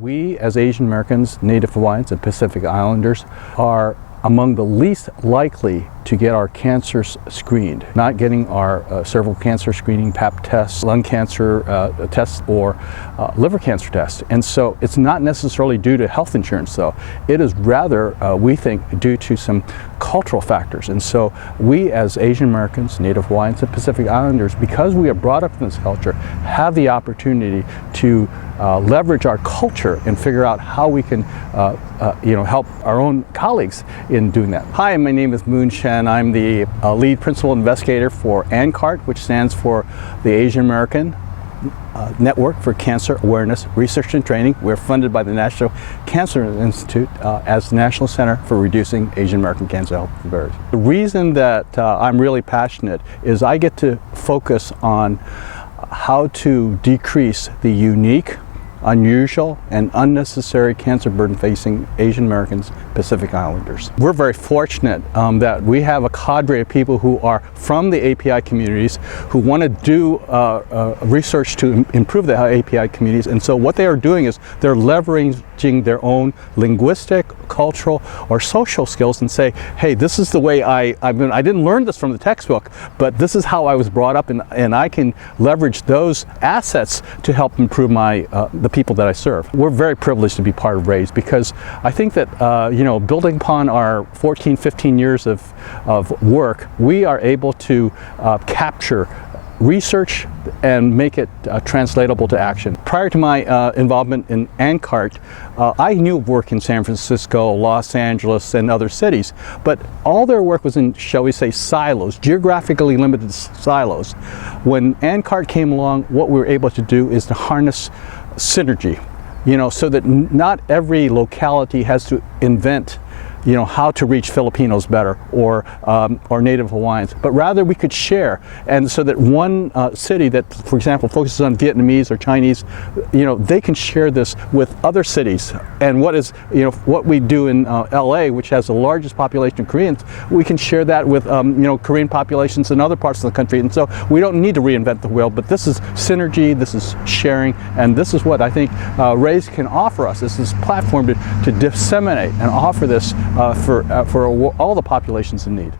We, as Asian Americans, Native Hawaiians, and Pacific Islanders, are among the least likely to get our cancers screened. Not getting our cervical cancer screening, Pap tests, lung cancer tests, or liver cancer tests. And so it's not necessarily due to health insurance, though. It is rather, we think, due to some cultural factors. And so we, as Asian Americans, Native Hawaiians, and Pacific Islanders, because we are brought up in this culture, have the opportunity to leverage our culture and figure out how we can help our own colleagues in doing that. Hi, my name is Chen. I'm the lead principal investigator for AANCART, which stands for the Asian American Network for Cancer Awareness, Research and Training. We're funded by the National Cancer Institute as the National Center for Reducing Asian American Cancer Health Disparities. The reason that I'm really passionate is I get to focus on how to decrease the unique, unusual, and unnecessary cancer burden facing Asian Americans, Pacific Islanders. We're very fortunate that we have a cadre of people who are from the API communities who want to do research to improve the API communities, and so what they are doing is they're leveraging their own linguistic, cultural, or social skills and say, hey, this is the way I didn't learn this from the textbook, but this is how I was brought up, and I can leverage those assets to help improve the people that I serve. We're very privileged to be part of RAISE because I think that building upon our 14, 15 years of work, we are able to capture research and make it translatable to action. Prior to my involvement in AANCART, I knew of work in San Francisco, Los Angeles, and other cities, but all their work was in, shall we say, silos, geographically limited silos. When AANCART came along, what we were able to do is to harness synergy, so that not every locality has to invent how to reach Filipinos better or Native Hawaiians, but rather we could share, and so that one city that, for example, focuses on Vietnamese or Chinese, they can share this with other cities. And what we do in LA, which has the largest population of Koreans, we can share that with Korean populations in other parts of the country. And so we don't need to reinvent the wheel, but this is synergy, this is sharing, and this is what I think RAISE can offer us. This is platform to disseminate and offer this for all the populations in need.